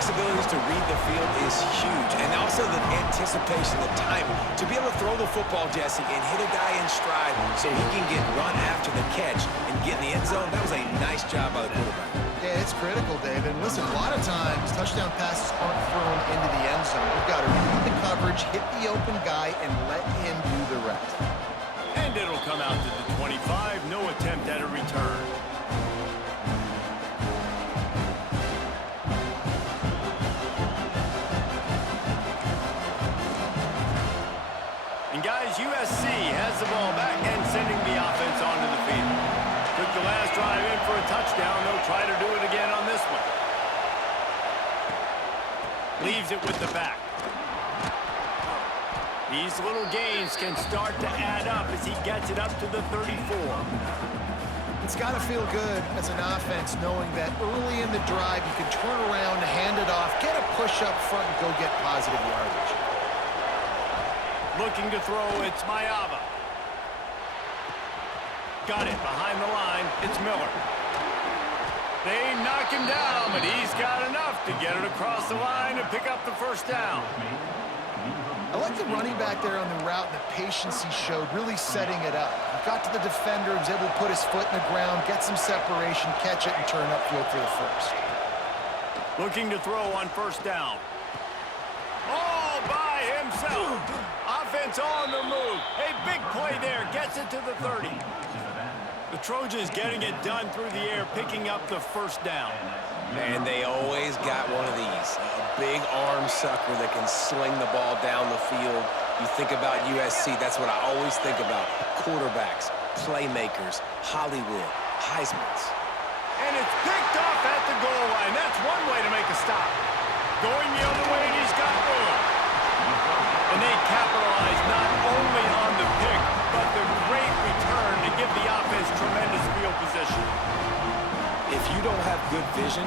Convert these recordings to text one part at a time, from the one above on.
quarterback's abilities to read the field is huge, and also the anticipation, the timing. To be able to throw the football, Jesse, and hit a guy in stride so he can get run after the catch and get in the end zone, that was a nice job by the quarterback. Yeah, it's critical, David. Listen, a lot of times, touchdown passes aren't thrown into the end zone. You've got to read the coverage, hit the open guy, and let him do the rest. And it'll come out to the 25. No attempt at a return. And guys, USC has the ball back and sending the offense onto the field. Took the last drive in for a touchdown. They'll try to do it again on this one. Leaves it with the back. These little gains can start to add up as he gets it up to the 34. It's got to feel good as an offense knowing that early in the drive you can turn around, hand it off, get a push up front, and go get positive yardage. Looking to throw, it's Maiava. Got it behind the line. It's Miller. They knock him down, but he's got enough to get it across the line and pick up the first down. I like the running back there on the route and the patience he showed, really setting it up. He got to the defender, was able to put his foot in the ground, get some separation, catch it, and turn upfield for the first. Looking to throw on first down. All by himself. Offense on the move. A big play there. Gets it to the 30. The Trojans getting it done through the air, picking up the first down. Man, they always got one of these. A big arm sucker that can sling the ball down the field. You think about USC, that's what I always think about. Quarterbacks, playmakers, Hollywood, Heismans. And it's picked off at the goal line. That's one way to make a stop. Going the other way, and he's got room. And they capitalize not only on the pick, but the great return to give the offense tremendous field position. If you don't have good vision,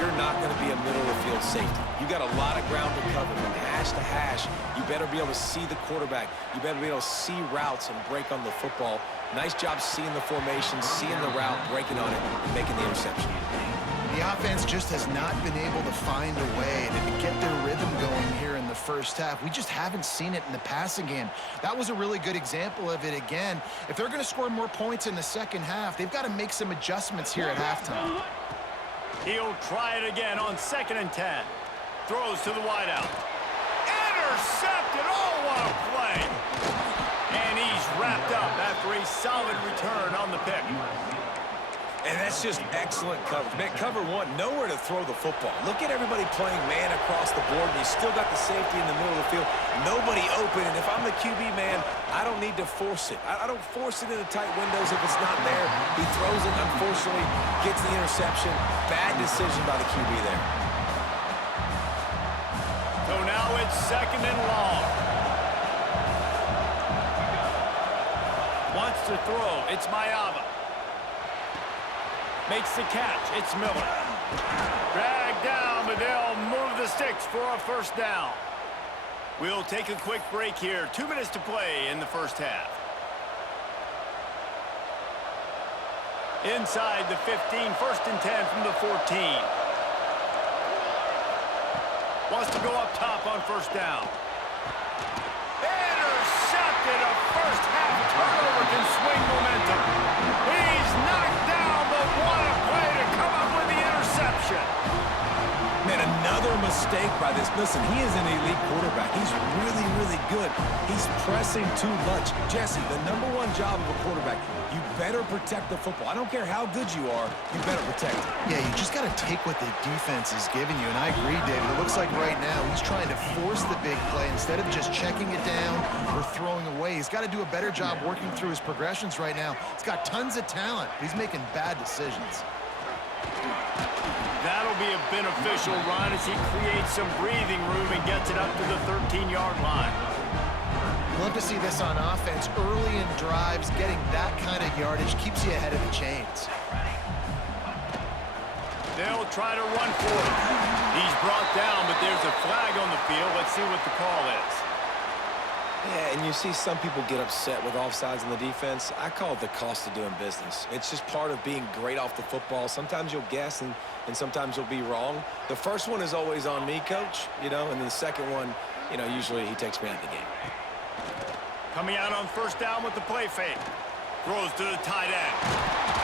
you're not going to be a middle-of-the-field safety. You got a lot of ground to cover. From hash to hash, you better be able to see the quarterback. You better be able to see routes and break on the football. Nice job seeing the formation, seeing the route, breaking on it, and making the interception. The offense just has not been able to find a way to get their rhythm going here in the first half. We just haven't seen it in the passing game. That was a really good example of it again. If they're going to score more points in the second half, they've got to make some adjustments here at halftime. He'll try it again on 2nd and 10. Throws to the wideout. Intercepted! Oh, what a play! And he's wrapped up after a solid return on the pick. And that's just excellent coverage. Man, cover one, nowhere to throw the football. Look at everybody playing man across the board, and you still got the safety in the middle of the field. Nobody open, and if I'm the QB, man, I don't need to force it. I don't force it into tight windows if it's not there. He throws it, unfortunately, gets the interception. Bad decision by the QB there. So now it's 2nd and long. Wants to throw. It's Maiava. Makes the catch. It's Miller. Dragged down, but they'll move the sticks for a first down. We'll take a quick break here. 2 minutes to play in the first half. Inside the 15, 1st and 10 from the 14. Wants to go up top on first down. Intercepted. A first half turnover can swing momentum. He's knocked down, but what a play to come up with the interception. Man, another mistake by this. Listen, he is an elite quarterback. He's really, really good. He's pressing too much. Jesse, the #1 job of a quarterback, you better protect the football. I don't care how good you are, you better protect it. Yeah, you just got to take what the defense is giving you, and I agree, David. It looks like right now he's trying to force the big play instead of just checking it down or throwing away. He's got to do a better job working through his progressions right now. He's got tons of talent, but he's making bad decisions. That'll be a beneficial run as he creates some breathing room and gets it up to the 13-yard line. Love to see this on offense. Early in drives, getting that kind of yardage keeps you ahead of the chains. They'll try to run for it. He's brought down, but there's a flag on the field. Let's see what the call is. Yeah, and you see some people get upset with offsides in the defense. I call it the cost of doing business. It's just part of being great off the football. Sometimes you'll guess, and sometimes you'll be wrong. The first one is always on me, Coach, and then the second one, usually he takes me out of the game. Coming out on first down with the play fake. Throws to the tight end.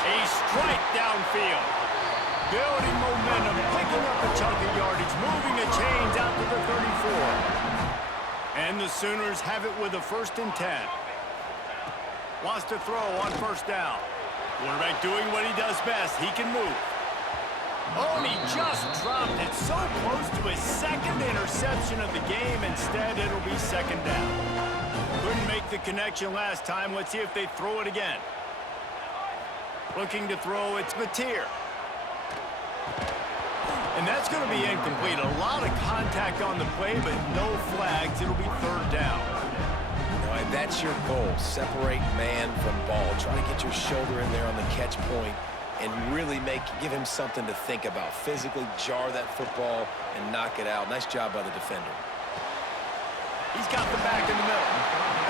A strike downfield. Building momentum, picking up a chunk of yardage, moving the chains out to the 34. And the Sooners have it with a 1st and 10. Wants to throw on first down. Quarterback doing what he does best. He can move. Oh, and he just dropped it so close to his 2nd interception of the game. Instead, it'll be 2nd down. Couldn't make the connection last time. Let's see if they throw it again. Looking to throw, it's Mateer. And that's going to be incomplete. A lot of contact on the play, but no flags. It'll be 3rd down. And that's your goal. Separate man from ball. Try to get your shoulder in there on the catch point and really give him something to think about. Physically jar that football and knock it out. Nice job by the defender. He's got the back in the middle.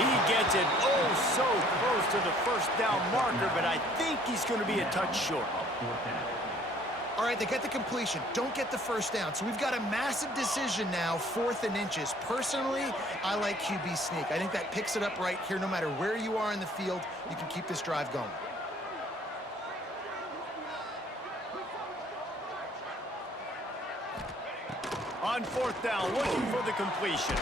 He gets it so close to the 1st down marker, but I think he's going to be a touch short. All right, they get the completion. Don't get the 1st down. So we've got a massive decision now, 4th and inches. Personally, I like QB sneak. I think that picks it up right here. No matter where you are in the field, you can keep this drive going. On 4th down, looking for the completion.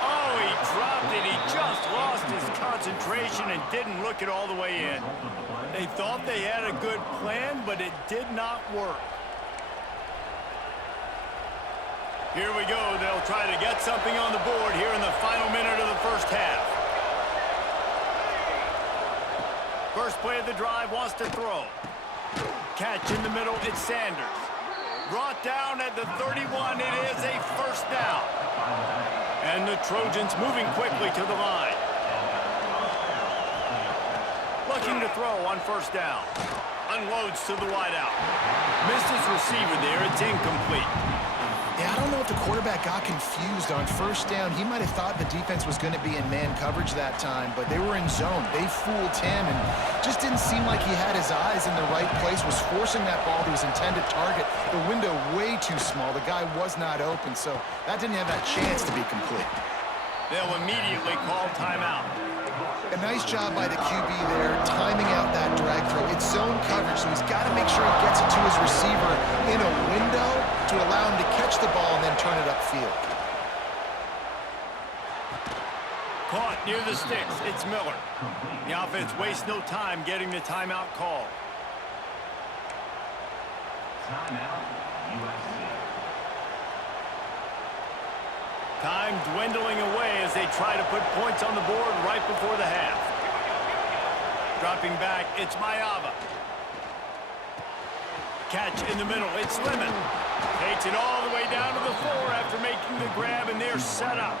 Oh, he dropped it. He just lost his concentration and didn't look it all the way in. They thought they had a good plan, but it did not work. Here we go. They'll try to get something on the board here in the final minute of the 1st half. First play of the drive, wants to throw. Catch in the middle, it's Sanders. Brought down at the 31, it is a 1st down. And the Trojans moving quickly to the line. Looking to throw on 1st down. Unloads to the wideout. Missed his receiver there, it's incomplete. Yeah, I don't know if the quarterback got confused on 1st down. He might have thought the defense was going to be in man coverage that time, but they were in zone. They fooled him and just didn't seem like he had his eyes in the right place, was forcing that ball to his intended target. The window way too small. The guy was not open, so that didn't have that chance to be complete. They'll immediately call timeout. A nice job by the QB there, timing out that drag throw. It's zone coverage, so he's got to make sure he gets it to his receiver in a window to allow him to catch the ball and then turn it upfield. Caught near the sticks. It's Miller. The offense wastes no time getting the timeout call. Timeout, USC. Time dwindling away as they try to put points on the board right before the half. Dropping back, it's Mayava. Catch in the middle, it's Lemon. Takes it all the way down to the 4 after making the grab, and they're set up.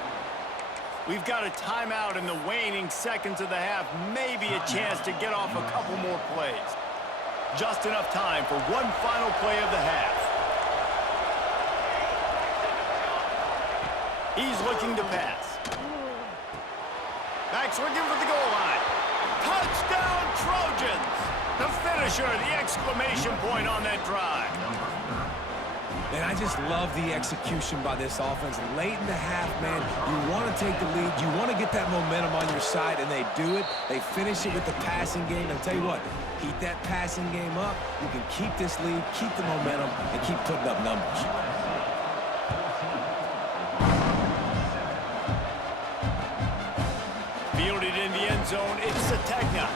We've got a timeout in the waning seconds of the half. Maybe a chance to get off a couple more plays. Just enough time for one final play of the half. He's looking to pass. Back's looking for the goal line. Touchdown, Trojans! The finisher, the exclamation point on that drive. And I just love the execution by this offense. Late in the half, man, you want to take the lead. You want to get that momentum on your side, and they do it. They finish it with the passing game. And I'll tell you what, keep that passing game up. You can keep this lead, keep the momentum, and keep putting up numbers. Fielded in the end zone, it's Sategna.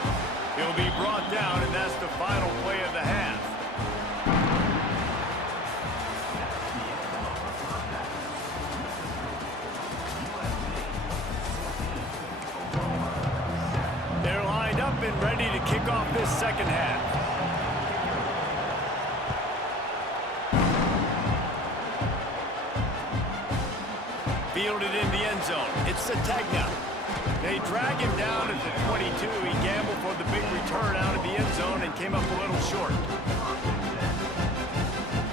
He'll be brought down, and that's the final play of the half. They're lined up and ready to kick off this second half. Fielded in the end zone, it's Sategna. They drag him down at the 22. He gambled for the big return out of the end zone and came up a little short.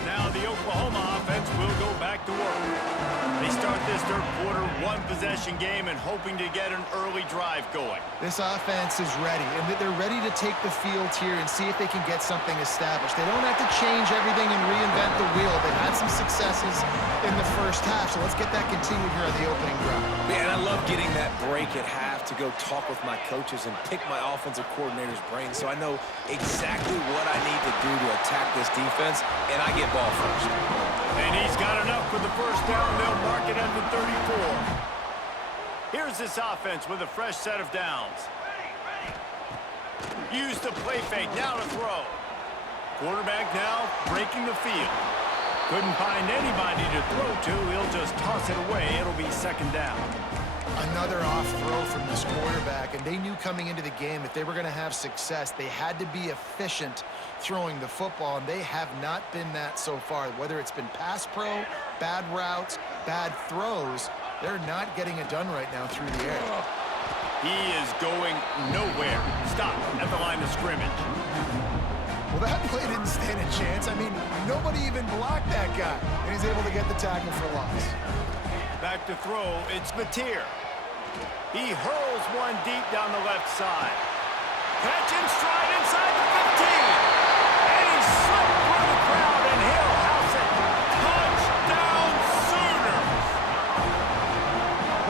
Now the Oklahoma offense will go back to work. They start this this third quarter, one-possession game and hoping to get an early drive going. This offense is ready, and they're ready to take the field here and see if they can get something established. They don't have to change everything and reinvent the wheel. They've had some successes in the first half, so let's get that continued here on the opening drive. Yeah, and I love getting that break at half to go talk with my coaches and pick my offensive coordinator's brain so I know exactly what I need to do to attack this defense, and I get ball first. And he's got enough for the first down. They'll mark it at the 34. Here's this offense with a fresh set of downs. Use the play fake. Now to throw. Quarterback now breaking the field. Couldn't find anybody to throw to. He'll just toss it away. It'll be second down. Another off throw from this quarterback, and they knew coming into the game if they were going to have success, they had to be efficient throwing the football, and they have not been that so far. Whether it's been pass pro, bad routes, bad throws, they're not getting it done right now through the air. He is going nowhere. Stop at the line of scrimmage. Well, that play didn't stand a chance. I mean, nobody even blocked that guy, and he's able to get the tackle for loss. Back to throw, it's Mateer. He hurls one deep down the left side. Catch in stride inside the 15. And he slipped through the crowd, and he'll house it. Touchdown Sooners!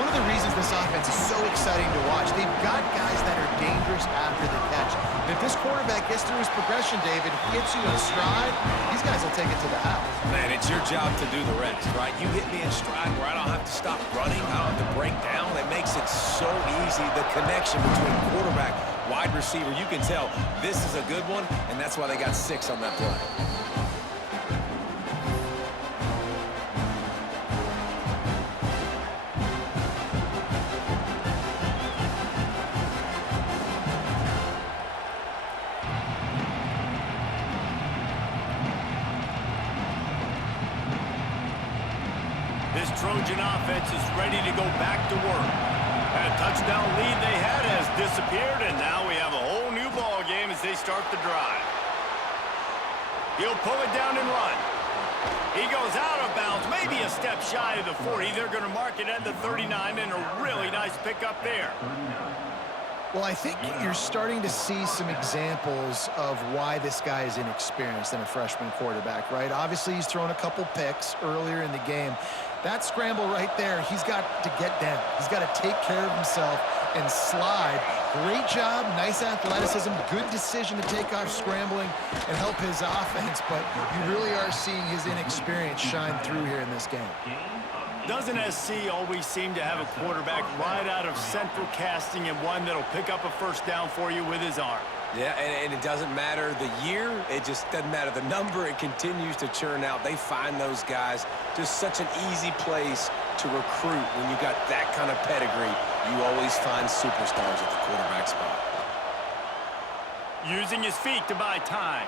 One of the reasons this offense is so exciting to watch, they've got guys that are dangerous after the catch. And if this quarterback gets through his progression, David, he hits you in stride, these guys will take it to the house. Man, it's your job to do the rest, right? You hit me in stride where I don't have to stop running, I don't have to break down. It makes it so easy. The connection between quarterback, wide receiver, you can tell this is a good one, and that's why they got 6 on that play. This Trojan offense is ready to go back to work. That touchdown lead they had has disappeared, and now we have a whole new ball game as they start the drive. He'll pull it down and run. He goes out of bounds, maybe a step shy of the 40. They're going to mark it at the 39, and a really nice pickup there. Well, I think you're starting to see some examples of why this guy is inexperienced in a freshman quarterback, right? Obviously, he's thrown a couple picks earlier in the game. That scramble right there, he's got to get down. He's got to take care of himself and slide. Great job, nice athleticism, good decision to take off scrambling and help his offense, but you really are seeing his inexperience shine through here in this game. Doesn't SC always seem to have a quarterback right out of central casting and one that'll pick up a first down for you with his arm? Yeah, and it doesn't matter the year. It just doesn't matter the number. It continues to churn out. They find those guys. Just such an easy place to recruit when you got that kind of pedigree. You always find superstars at the quarterback spot. Using his feet to buy time.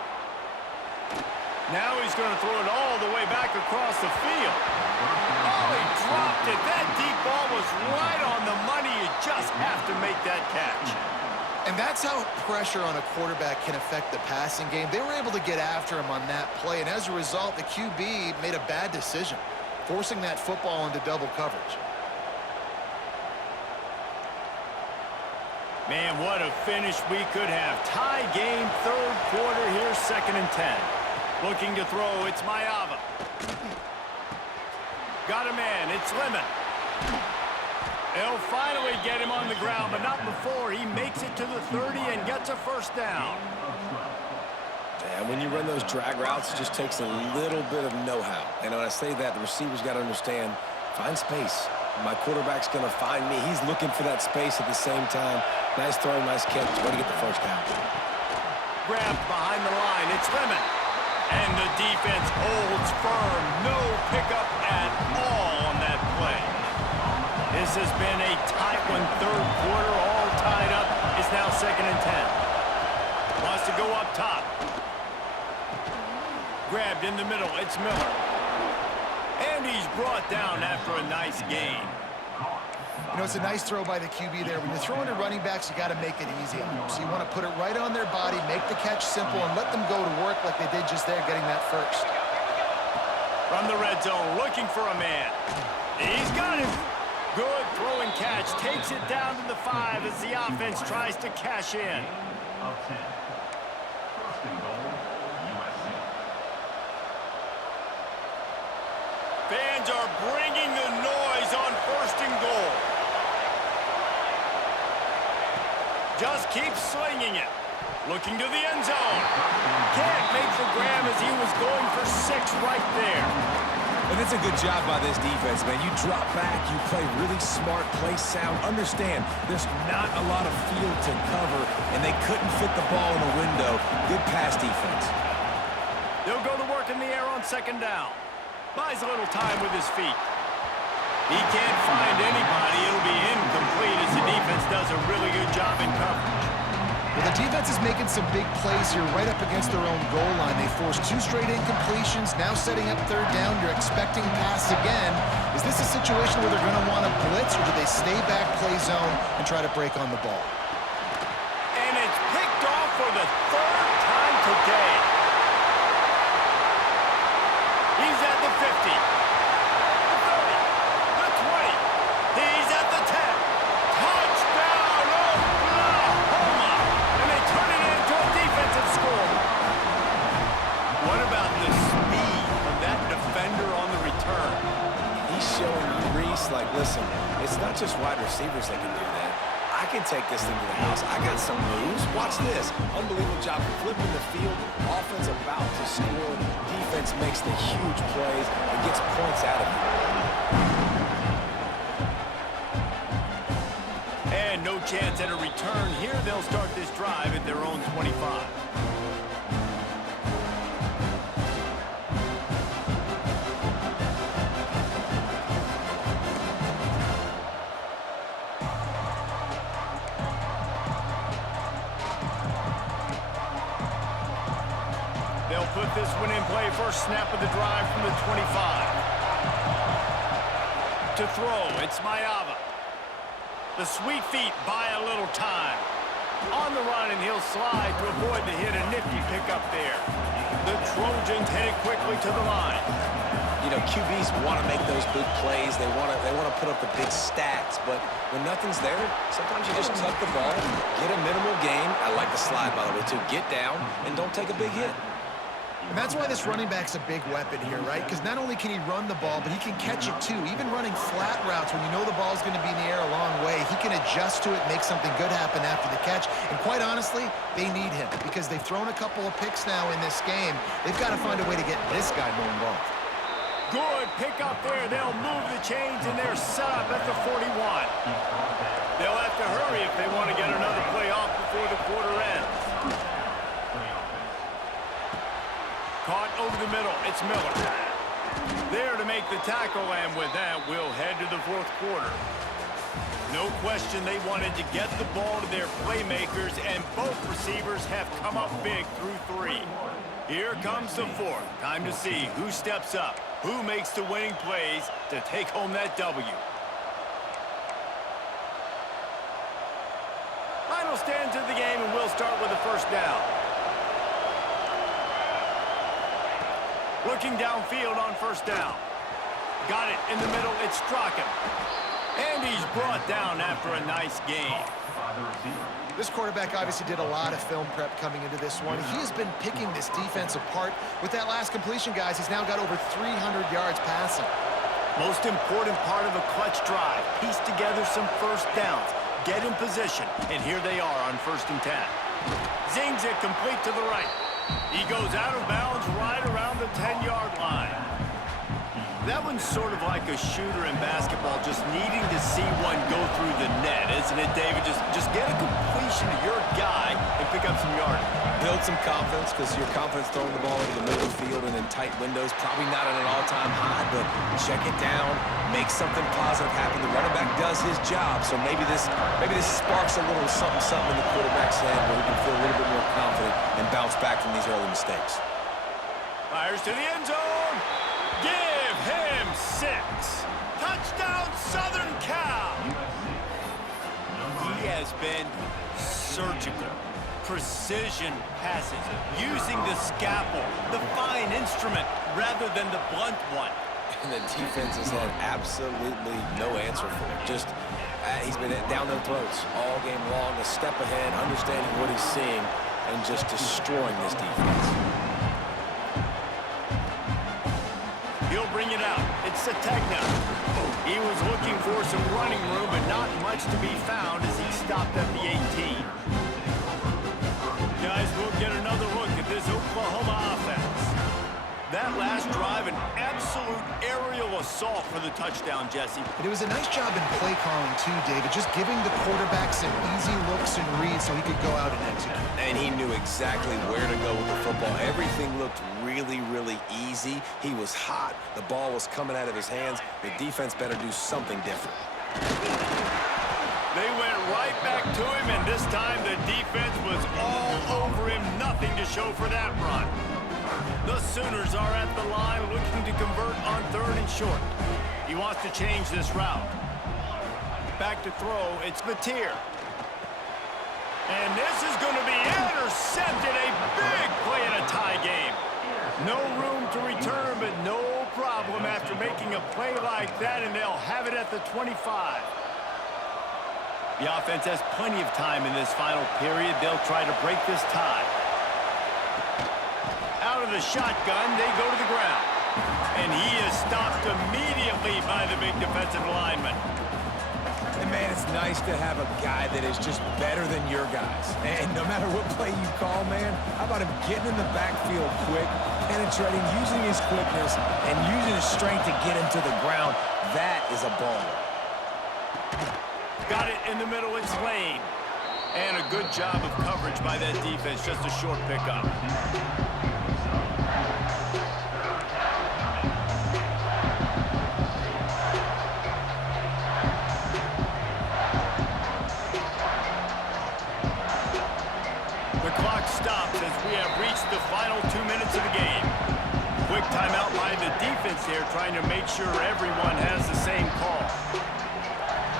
Now he's going to throw it all the way back across the field. Oh, he dropped it. That deep ball was right on the money. You just have to make that catch. And that's how pressure on a quarterback can affect the passing game. They were able to get after him on that play, and as a result, the QB made a bad decision, forcing that football into double coverage. Man, what a finish we could have. Tie game, third quarter here, 2nd and 10. Looking to throw, it's Mayava. Got a man, it's Lemon. They'll finally get him on the ground, but not before. He makes it to the 30 and gets a first down. And when you run those drag routes, it just takes a little bit of know-how. And when I say that, the receiver's got to understand, find space. My quarterback's going to find me. He's looking for that space at the same time. Nice throw, nice catch. Way to get the first down. Grabbed behind the line. It's Lemon. And the defense holds firm. No pickup at all on that play. This has been a tight one. Third quarter, all tied up. It's now 2nd and 10. Wants to go up top. Grabbed in the middle. It's Miller. And he's brought down after a nice gain. You know, it's a nice throw by the QB there. When you're throwing to running backs, you got to make it easy on them. So you want to put it right on their body, make the catch simple, and let them go to work like they did just there, getting that first. From the red zone, looking for a man. He's got him. Good throw and catch. Takes it down to the 5 as the offense tries to cash in. Of 10. First and goal, USC. Fans are bringing the noise on first and goal. Just keeps slinging it. Looking to the end zone. Can't make the grab as he was going for 6 right there. And it's a good job by this defense, man. You drop back, you play really smart, play sound. Understand, there's not a lot of field to cover, and they couldn't fit the ball in the window. Good pass defense. They'll go to work in the air on second down. Buys a little time with his feet. He can't find anybody. It'll be incomplete as the defense does a really good job in coverage. Well, the defense is making some big plays here right up against their own goal line. They forced 2 straight incompletions, now setting up third down. You're expecting pass again. Is this a situation where they're going to want to blitz, or do they stay back, play zone, and try to break on the ball? And it's picked off for the 3rd time today. He's at the 50. The 30. The 20. He's at the 10. Touchdown, Oklahoma! And they turn it into a defensive score. What about the speed of that defender on the return? He's showing you, Reese, like, listen, it's not just wide receivers that can do that. I can take this thing to the house. I got some moves. Watch this. Unbelievable job flipping the field. Offense about to score. Defense makes the huge plays and gets points out of it. And no chance at a return here. They'll start this drive at their own 25. They'll put this one in play. First snap of the drive from the 25. To throw, it's Mayava. The sweet feet buy a little time. On the run, and he'll slide to avoid the hit. A nifty pickup there. The Trojans headed quickly to the line. You know, QBs want to make those big plays. They want to put up the big stats. But when nothing's there, sometimes you just tuck the ball, get a minimal gain. I like the slide, by the way, too. Get down and don't take a big hit. And that's why this running back's a big weapon here, right? Because not only can he run the ball, but he can catch it too. Even running flat routes when you know the ball's going to be in the air a long way, he can adjust to it, make something good happen after the catch. And quite honestly, they need him because they've thrown a couple of picks now in this game. They've got to find a way to get this guy more involved. Good pick up there. They'll move the chains, and they're set up at the 41. They'll have to hurry if they want to get another play off before the quarter ends. Caught over the middle. It's Miller. There to make the tackle, and with that, we'll head to the 4th quarter. No question they wanted to get the ball to their playmakers, and both receivers have come up big through 3. Here comes the 4th. Time to see who steps up, who makes the winning plays to take home that W. Final stands of the game, and we'll start with the first down. Looking downfield on first down. Got it in the middle. It's Strachan. And he's brought down after a nice game. This quarterback obviously did a lot of film prep coming into this one. He has been picking this defense apart. With that last completion, guys, he's now got over 300 yards passing. Most important part of a clutch drive. Piece together some first downs. Get in position. And here they are on 1st and 10. Zings it complete to the right. He goes out of bounds right around the 10-yard line. That one's sort of like a shooter in basketball, just needing to see one go through the net, isn't it, David? Just get a completion to your guy and pick up some yardage. Build some confidence, because your confidence throwing the ball into the middle of the field and in tight windows, probably not at an all-time high, but check it down, make something positive happen. The running back does his job, so maybe this sparks a little something in the quarterback's head where he can feel a little bit more confident and bounce back from these early mistakes. Fires to the end zone. Give him 6. Touchdown, Southern Cal. He has been surgical. Precision passes, using the scalpel, the fine instrument rather than the blunt one. And the defense has had absolutely no answer for it. Just, he's been down their throats all game long, a step ahead, understanding what he's seeing, and just destroying this defense. He'll bring it out. It's Sategna. He was looking for some running room, but not much to be found as he stopped at the 18. Guys, we'll get another look at this Oklahoma offense. That last drive, an absolute aerial assault for the touchdown, Jesse. But it was a nice job in play calling too, David, just giving the quarterback some easy looks and reads so he could go out and execute. And he knew exactly where to go with the football. Everything looked really, really easy. He was hot. The ball was coming out of his hands. The defense better do something different. They went right back to him, and this time the defense was all over him. Nothing to show for that run. The Sooners are at the line looking to convert on 3rd and short. He wants to change this route. Back to throw, it's Mateer. And this is going to be intercepted. A big play in a tie game. No room to return, but no problem after making a play like that, and they'll have it at the 25. The offense has plenty of time in this final period. They'll try to break this tie. Out of the shotgun, they go to the ground. And he is stopped immediately by the big defensive lineman. And, man, it's nice to have a guy that is just better than your guys. And no matter what play you call, man, how about him getting in the backfield quick, penetrating, using his quickness, and using his strength to get him to the ground. That is a baller. Got it in the middle, it's Lane. And a good job of coverage by that defense, just a short pickup. The clock stops as we have reached the final 2 minutes of the game. Quick timeout by the defense here, trying to make sure everyone has the same call.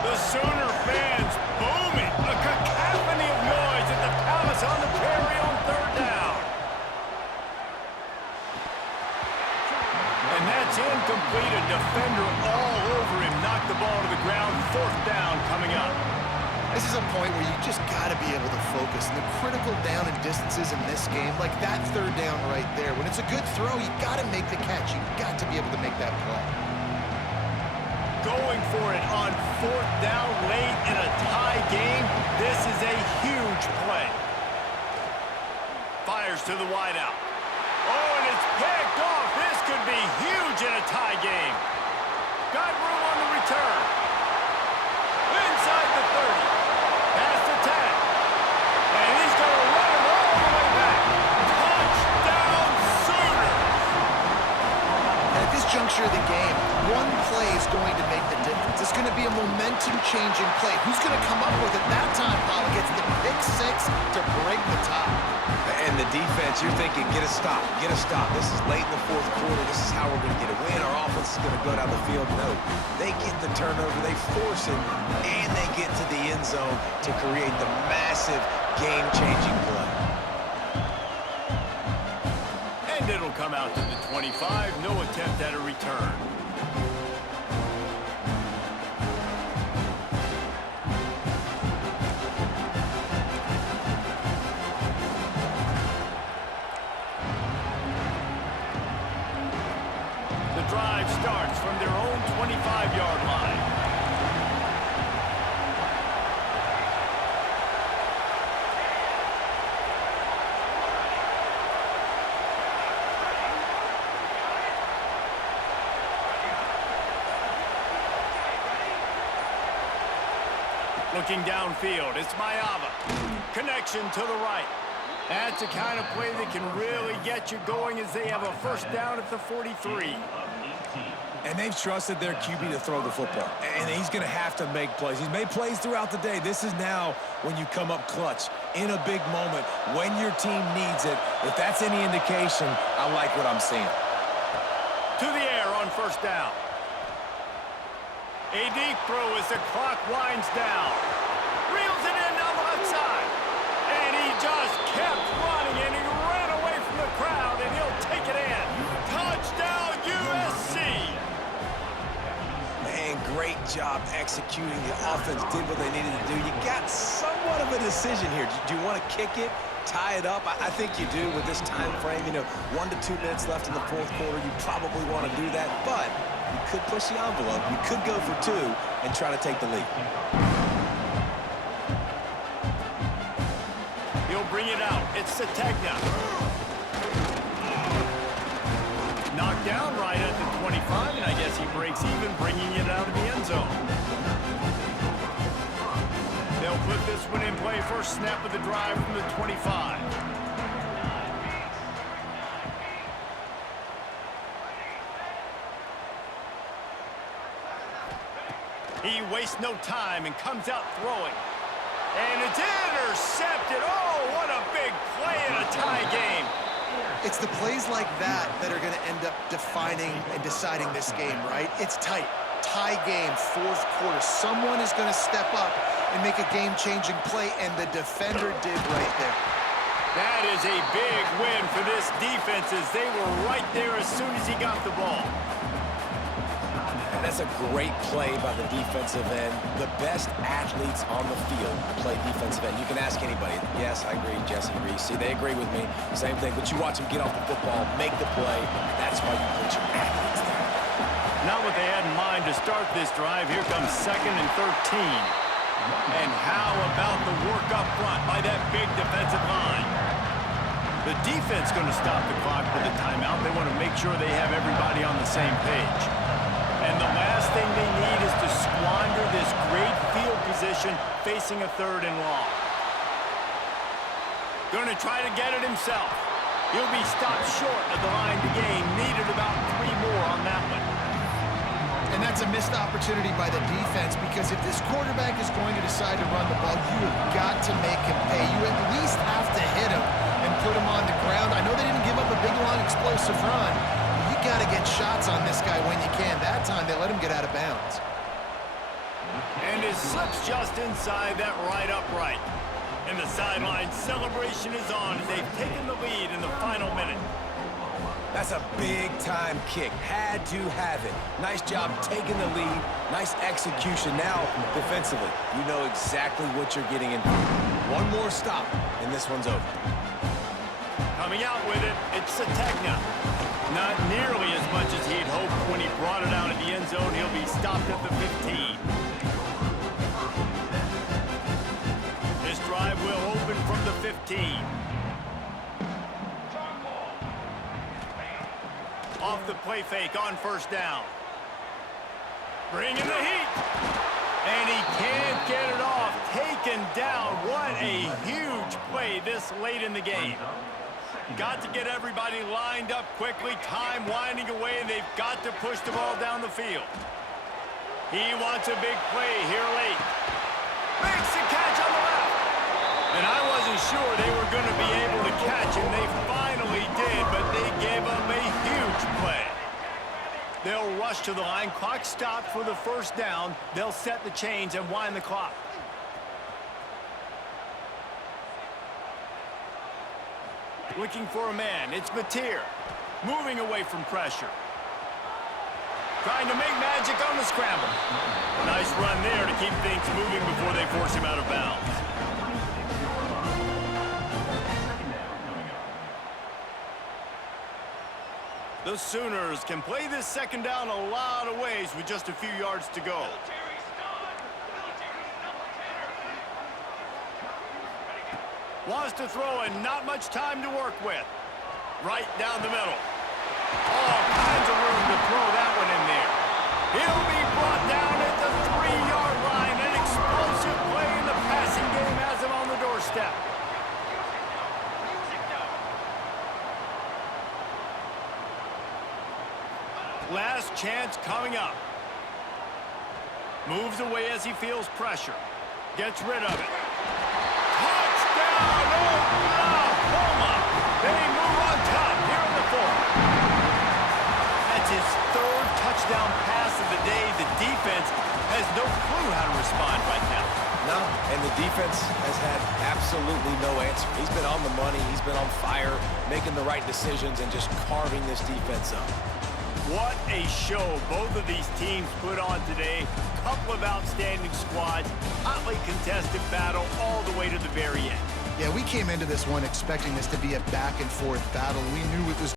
The Sooner fans booming. A cacophony of noise at the Palace on the Prairie on 3rd down. And that's incomplete. A defender all over him. Knocked the ball to the ground. 4th down coming up. This is a point where you just got to be able to focus. And the critical down and distances in this game, like that 3rd down right there, when it's a good throw, you got to make the catch. You got to be able to make that play. Going for it on 4th down late in a tie game. This is a huge play. Fires to the wideout. Oh, and it's picked off. This could be huge in a tie game. Got room on the return. Inside the 30. Past the 10. And he's going to run it all the way back. Touchdown Sooners. At this juncture of the game, one play is going to make the difference. It's going to be a momentum-changing play. Who's going to come up with it that time? Paul gets the pick 6 to break the tie. And the defense, you're thinking, get a stop, get a stop. This is late in the 4th quarter. This is how we're going to get a win. Our offense is going to go down the field. No, they get the turnover, they force it, and they get to the end zone to create the massive game-changing play. And it'll come out to the 25. No attempt at a return. The drive starts from their own 25-yard line. Looking downfield, it's Mayava. Connection to the right. That's the kind of play that can really get you going as they have a 1st down at the 43. And they've trusted their QB to throw the football. And he's going to have to make plays. He's made plays throughout the day. This is now when you come up clutch in a big moment when your team needs it. If that's any indication, I like what I'm seeing. To the air on 1st down. A deep throw as the clock winds down. Reels it in down the left side. And he just kept running, and he ran away from the crowd, and he'll take it in. Touchdown, USC. job executing. The offense did what they needed to do. You got somewhat of a decision here. Do you want to kick it, tie it up? I think you do with this time frame. You know, 1 to 2 minutes left in the fourth quarter. You probably want to do that, but you could push the envelope. You could go for 2 and try to take the lead. He'll bring it out. It's Sategna. Knocked down right at the 25, and I guess he breaks even, bringing it out of the end zone. They'll put this one in play. First snap of the drive from the 25. He wastes no time and comes out throwing. And it's intercepted. Oh, what a big play in a tie game. It's the plays like that that are going to end up defining and deciding this game, right? It's tight. Tie game, fourth quarter. Someone is going to step up and make a game-changing play, and the defender did right there. That is a big win for this defense, as they were right there as soon as he got the ball. And that's a great play by the defensive end. The best athletes on the field play defensive end. You can ask anybody. Yes, I agree, Jesse Reese. See, they agree with me. Same thing. But you watch them get off the football, make the play. That's why you put your athletes there. Not what they had in mind to start this drive. Here comes 2nd and 13. And how about the work up front by that big defensive line? The defense going to stop the clock with a timeout. They want to make sure they have everybody on the same page. And the last thing they need is to squander this great field position facing a 3rd and long. Going to try to get it himself. He'll be stopped short of the line to gain. Needed about 3 more on that one. And that's a missed opportunity by the defense, because if this quarterback is going to decide to run the ball, you have got to make him pay. You at least have to hit him and put him on the ground. I know they didn't give up a big, long, explosive run. You got to get shots on this guy when you can. That time, they let him get out of bounds. And it slips just inside that right upright. And the sideline celebration is on as they've taken the lead in the final minute. That's a big-time kick. Had to have it. Nice job taking the lead. Nice execution. Now, defensively, you know exactly what you're getting into. One more stop, and this one's over. Coming out with it, it's Sategna. Not nearly as much as he'd hoped when he brought it out of the end zone. He'll be stopped at the 15. This drive will open from the 15. Off the play fake on first down. Bringing the heat. And he can't get it off. Taken down. What a huge play this late in the game. Got to get everybody lined up quickly. Time winding away, and they've got to push the ball down the field. He wants a big play here late. Makes the catch on the left. And I wasn't sure they were going to be able to catch him. They finally did, but they gave up a huge play. They'll rush to the line. Clock stopped for the first down. They'll set the chains and wind the clock. Looking for a man. It's Mateer. Moving away from pressure. Trying to make magic on the scramble. Nice run there to keep things moving before they force him out of bounds. The Sooners can play this second down a lot of ways with just a few yards to go. Wants to throw and not much time to work with. Right down the middle. All kinds of room to throw that one in there. He'll be brought down at the 3-yard line. An explosive play in the passing game has him on the doorstep. Last chance coming up. Moves away as he feels pressure. Gets rid of it. Touchdown, Oklahoma! They move on top here in the fourth. That's his 3rd touchdown pass of the day. The defense has no clue how to respond right now. No, and the defense has had absolutely no answer. He's been on the money. He's been on fire, making the right decisions and just carving this defense up. What a show both of these teams put on today. Couple of outstanding squads, hotly contested battle all the way to the very end. Yeah, we came into this one expecting this to be a back-and-forth battle. We knew it was